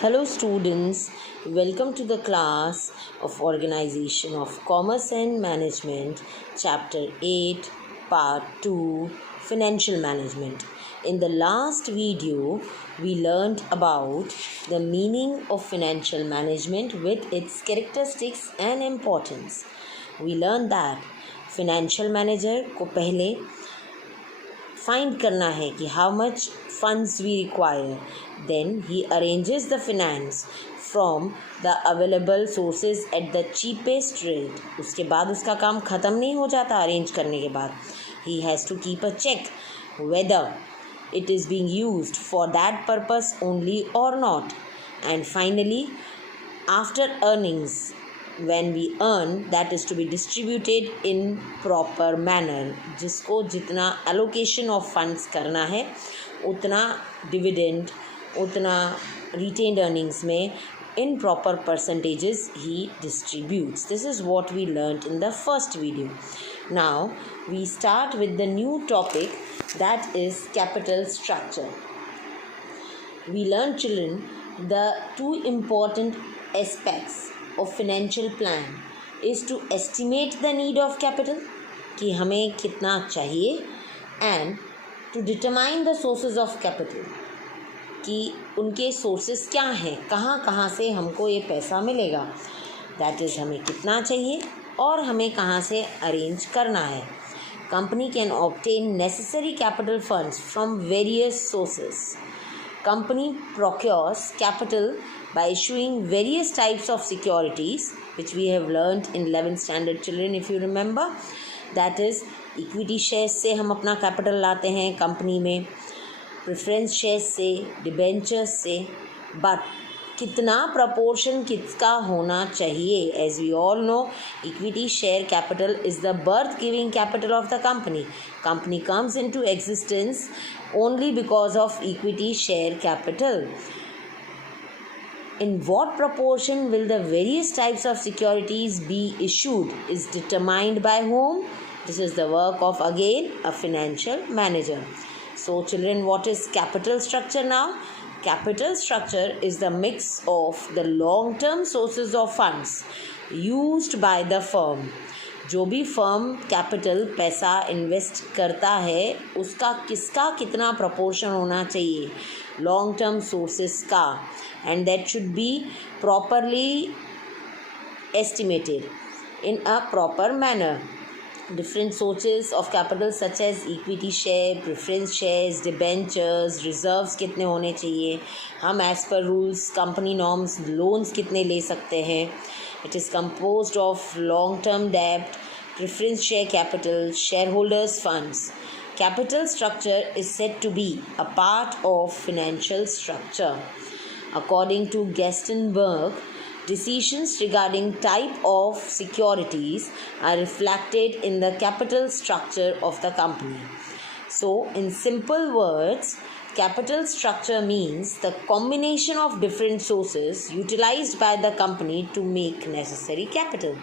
Hello students, welcome to the class of Organization of Commerce and Management, Chapter 8, Part 2, Financial Management. In the last video, we learned about the meaning of financial management with its characteristics and importance. We learned that financial manager को पहले find करना है कि how much funds we require, then he arranges the finance from the available sources at the cheapest rate. उसके बाद उसका काम ख़त्म नहीं हो जाता अरेंज करने के बाद. He has to keep a check whether it is being used for that purpose only or not. And finally, after earnings, when we earn, that is to be distributed in proper manner. जिसको जितना allocation of funds करना है उतना dividend, उतना retained earnings में in proper percentages he distributes. This is what we learnt in the first video. Now we start with the new topic, that is capital structure. We learn, children, the two important aspects of financial plan is to estimate the need of capital, कि हमें कितना चाहिए, and to determine the sources of capital, कि उनके sources क्या हैं, कहाँ कहाँ से हमको ये पैसा मिलेगा. that is हमें कितना चाहिए और हमें कहाँ से अरेंज करना है. Company can obtain necessary capital funds from various sources. Company procures capital by issuing various types of securities, which we have learnt in 11th standard, children, if you remember. That is, equity shares से हम अपना capital लाते हैं company में, preference shares से, debentures से, but कितना proportion किसका होना चाहिए. As we all know, equity share capital is the birth giving capital of the company. Company comes into existence only because of equity share capital. In what proportion will the various types of securities be issued is determined by whom? This is the work of, again, a financial manager. So children, what is capital structure now? Capital structure is the mix of the long-term sources of funds used by the firm. जो भी firm capital पैसा invest करता है उसका किसका कितना proportion होना चाहिए लॉन्ग टर्म सोर्सेस का, and that should be properly estimated in a proper manner. Different sources of capital such as equity share, preference shares, debentures, reserves कितने होने चाहिए, हम as per rules, company norms, loans कितने ले सकते हैं. It is composed of long term debt, preference share capital, shareholders funds. Capital structure is said to be a part of financial structure. According to Gestenberg, decisions regarding type of securities are reflected in the capital structure of the company. So, in simple words, capital structure means the combination of different sources utilized by the company to make necessary capital.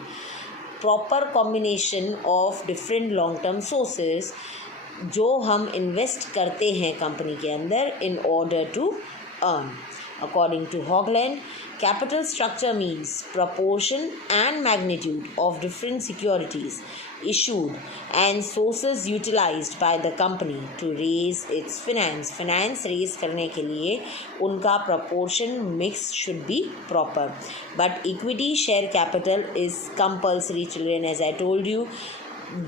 Proper combination of different long-term sources जो हम invest करते हैं company के अंदर in order to earn. According to Hogland, capital structure means proportion and magnitude of different securities issued and sources utilized by the company to raise its finance. Finance raise करने के लिए उनका proportion mix should be proper. But equity share capital is compulsory, children, as I told you.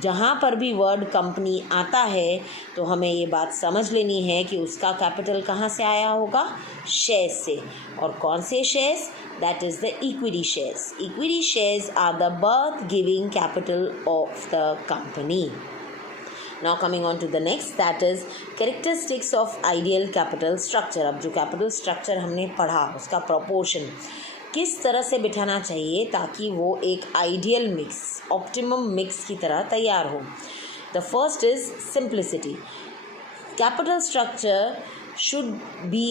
जहाँ पर भी word company आता है तो हमें ये बात समझ लेनी है कि उसका कैपिटल कहाँ से आया होगा, शेयर्स से. और कौन से shares? That is the equity shares. Equity shares are the birth giving capital of the company. Now coming on to the next, that is characteristics of ideal capital structure. अब जो capital structure हमने पढ़ा उसका proportion किस तरह से बिठाना चाहिए ताकि वो एक आइडियल मिक्स, ऑप्टिमम मिक्स की तरह तैयार हो. The first is simplicity. Capital structure should be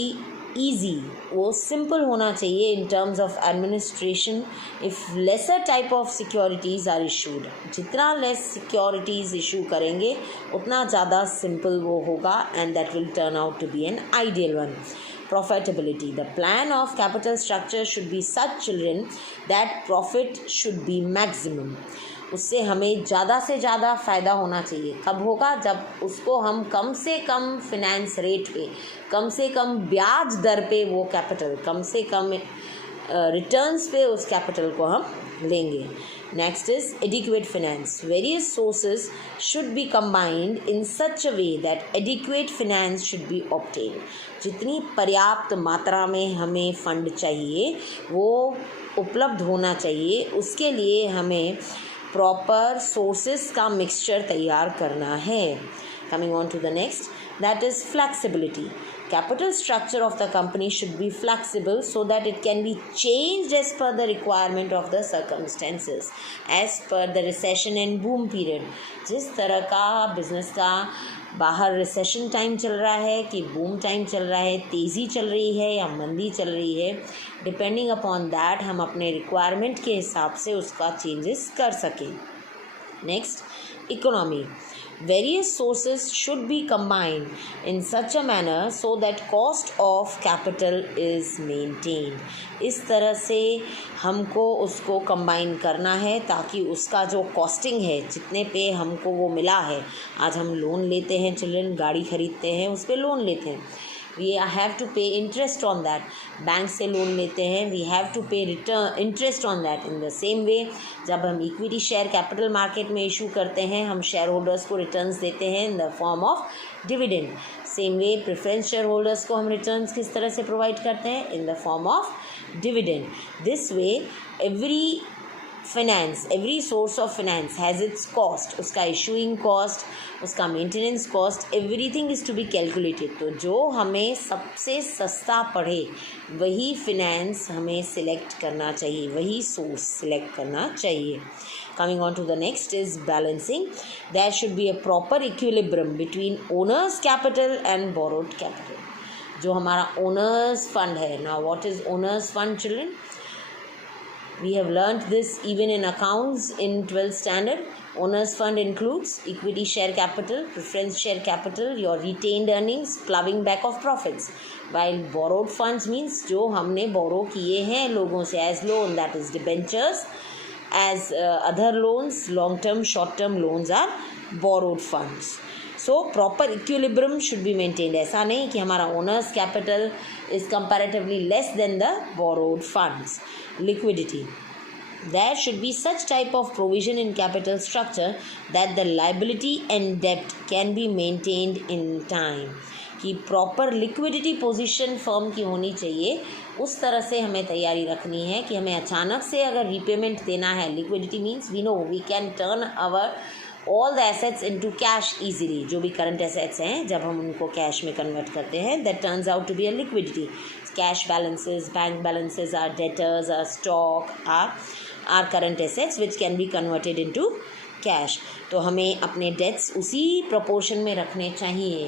easy, वो सिंपल होना चाहिए in terms of administration. If lesser type of securities are issued, जितना लेस सिक्योरिटीज़ इशू करेंगे उतना ज़्यादा सिंपल वो होगा, and that will turn out to be an ideal one. profitability. The plan of capital structure should be such, children, that profit should be maximum. उससे हमें ज़्यादा से ज़्यादा फ़ायदा होना चाहिए. कब होगा? जब उसको हम कम से कम फिनेंस रेट पे, कम से कम ब्याज दर पे वो कैपिटल, कम से कम रिटर्न्स पे उस कैपिटल को हम लेंगे. Next is adequate finance. Various sources should be combined in such a way that adequate finance should be obtain. जितनी पर्याप्त मात्रा में हमें फंड चाहिए वो उपलब्ध होना चाहिए. उसके लिए हमें प्रॉपर सोर्सेस का मिक्सचर तैयार करना है. Coming on to the next, that is flexibility. Capital structure of the company should be flexible so that it can be changed as per the requirement of the circumstances, as per the recession and boom period. जिस तरह का business का बाहर recession time चल रहा है कि boom time चल रहा है, तेज़ी चल रही है या मंदी चल रही है, डिपेंडिंग अपॉन दैट हम अपने रिक्वायरमेंट के हिसाब से उसका चेंजेस कर सकें. Next, economy. Various sources should be combined in such a manner so that cost of capital is maintained. इस तरह से हमको उसको कंबाइन करना है ताकि उसका जो कॉस्टिंग है, जितने पे हमको वो मिला है. आज हम लोन लेते हैं चिल्ड्रन, गाड़ी खरीदते हैं, उस पर लोन लेते हैं. वी हैव टू पे इंटरेस्ट ऑन दैट. बैंक से लोन लेते हैं, वी हैव टू पे return interest on that. In the same way जब हम इक्विटी शेयर कैपिटल मार्केट में इशू करते हैं, हम शेयर होल्डर्स को रिटर्न्स देते हैं in the form of dividend. Same way preference share holders को हम रिटर्न्स किस तरह से प्रोवाइड करते हैं? In the form of dividend. This way every finance, every source of finance has its cost. उसका इशूइंग कॉस्ट, उसका maintenance cost, everything is to be calculated. तो जो हमें सबसे सस्ता पड़े वही फिनेंस हमें सिलेक्ट करना चाहिए, वही सोर्स सिलेक्ट करना चाहिए. Coming on to the next is balancing. There should be a proper equilibrium between owner's capital and borrowed capital. जो हमारा owners fund है. Now what is owners fund, children? We have learnt this even in accounts in 12th standard. Owners fund includes equity share capital, preference share capital, your retained earnings, plowing back of profits. While borrowed funds means जो हमने borrow किए हैं लोगों से as loan, that is debentures. As other loans, long term, short term loans are borrowed funds. So proper equilibrium should be maintained. ऐसा नहीं कि हमारा owners capital is comparatively less than the borrowed funds. Liquidity. There should be such type of provision in capital structure that the liability and debt can be maintained in time. कि proper liquidity position firm की होनी चाहिए. उस तरह से हमें तैयारी रखनी है कि हमें अचानक से अगर रीपेमेंट देना है, liquidity means we know we can turn our all the assets into cash easily. जो भी करंट एसेट्स हैं जब हम उनको कैश में कन्वर्ट करते हैं, that turns out to be a liquidity. Cash balances, bank balances, or debtors, or stock, or current assets which can be converted into cash. तो हमें अपने डेट्स उसी प्रोपोर्शन में रखने चाहिए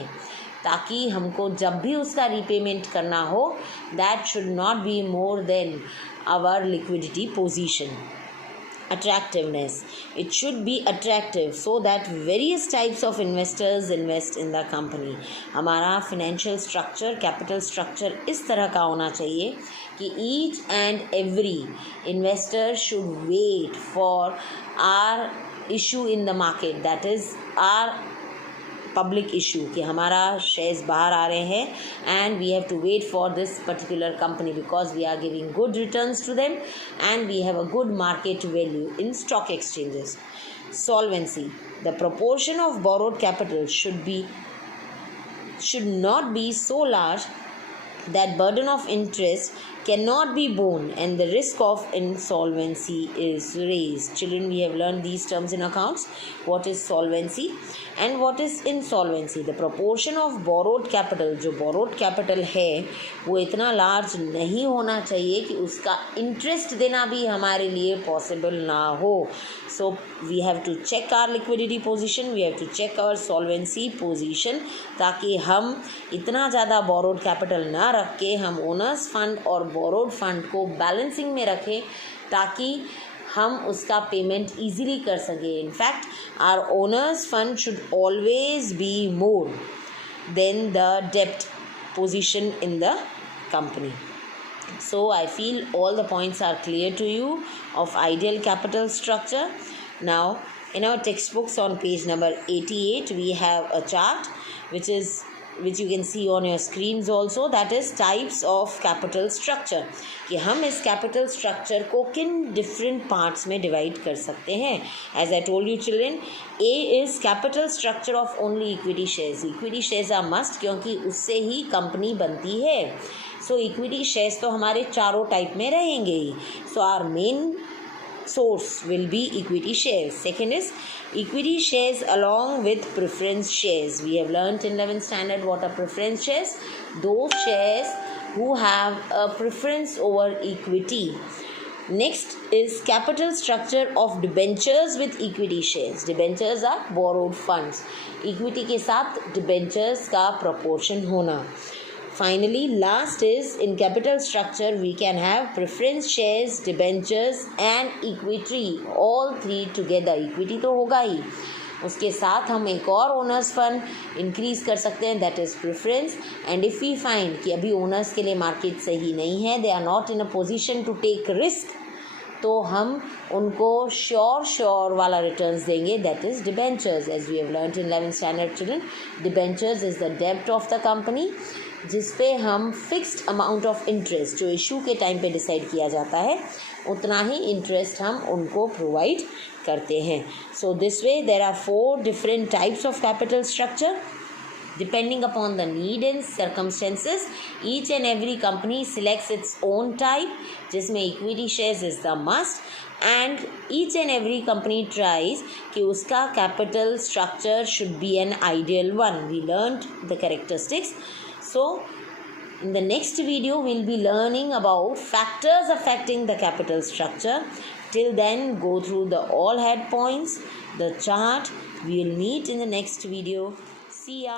ताकि हमको जब भी उसका रीपेमेंट करना हो, that should not be more than our liquidity position. Attractiveness. It should be attractive so that various types of investors invest in the company. हमारा financial structure, capital structure इस तरह का होना चाहिए कि each and every investor should wait for our issue in the market, that is our public issue कि हमारा shares बाहर आ रहे हैं and we have to wait for this particular company because we are giving good returns to them and we have a good market value in stock exchanges. Solvency. The proportion of borrowed capital should not be so large that burden of interest cannot be borne and the risk of insolvency is raised. Children, we have learned these terms in accounts. What is solvency and what is insolvency? The proportion of borrowed capital, जो borrowed capital है वो इतना large नहीं होना चाहिए कि उसका interest देना भी हमारे लिए possible ना हो. So we have to check our liquidity position, we have to check our solvency position ताकि हम इतना ज़्यादा borrowed capital ना रख के हम owners fund और borrowed fund को balancing में रखें ताकि हम उसका पेमेंट ईजिली कर सकें. In fact our owners fund should always be more than the डेप्ट position in the company. So I feel all the points are clear to you of ideal capital structure. Now, in our textbooks on page number 88, we have a chart which you can see on your screens also, that is types of capital structure. कि हम इस capital structure को किन different parts में divide कर सकते हैं. As I told you children, A is capital structure of only equity shares. Equity shares are must क्योंकि उससे ही company बनती है. So equity shares तो हमारे चारों टाइप में रहेंगे ही. So our main source will be equity shares. Second is equity shares along with preference shares. We have learnt in 11th standard what are preference shares. Those shares who have a preference over equity. Next is capital structure of debentures with equity shares. Debentures are borrowed funds. Equity के साथ debentures का proportion होना. Finally, last is in capital structure we can have preference shares, debentures and equity, all three together. Equity तो होगा ही, उसके साथ हम एक और ओनर्स फंड इंक्रीज कर सकते हैं, that is preference. And if we find कि अभी ओनर्स के लिए मार्केट सही नहीं है, they are not in a position to take risk, तो हम उनको श्योर वाला रिटर्न्स देंगे, that is debentures. As we have learned in 11th standard children, debentures is the डेब्ट ऑफ द कंपनी, जिस पे हम फिक्स्ड अमाउंट ऑफ इंटरेस्ट जो इशू के टाइम पे डिसाइड किया जाता है उतना ही इंटरेस्ट हम उनको प्रोवाइड करते हैं. So this way there are 4 different types of capital structure depending upon the need and circumstances. Each and every company selects its own type, जिसमें equity shares is the must, and each and every company tries कि उसका capital structure should be an ideal one. We learned the characteristics. So in the next video we'll be learning about factors affecting the capital structure. Till then, go through the all head points, the chart. We'll meet in the next video. See ya.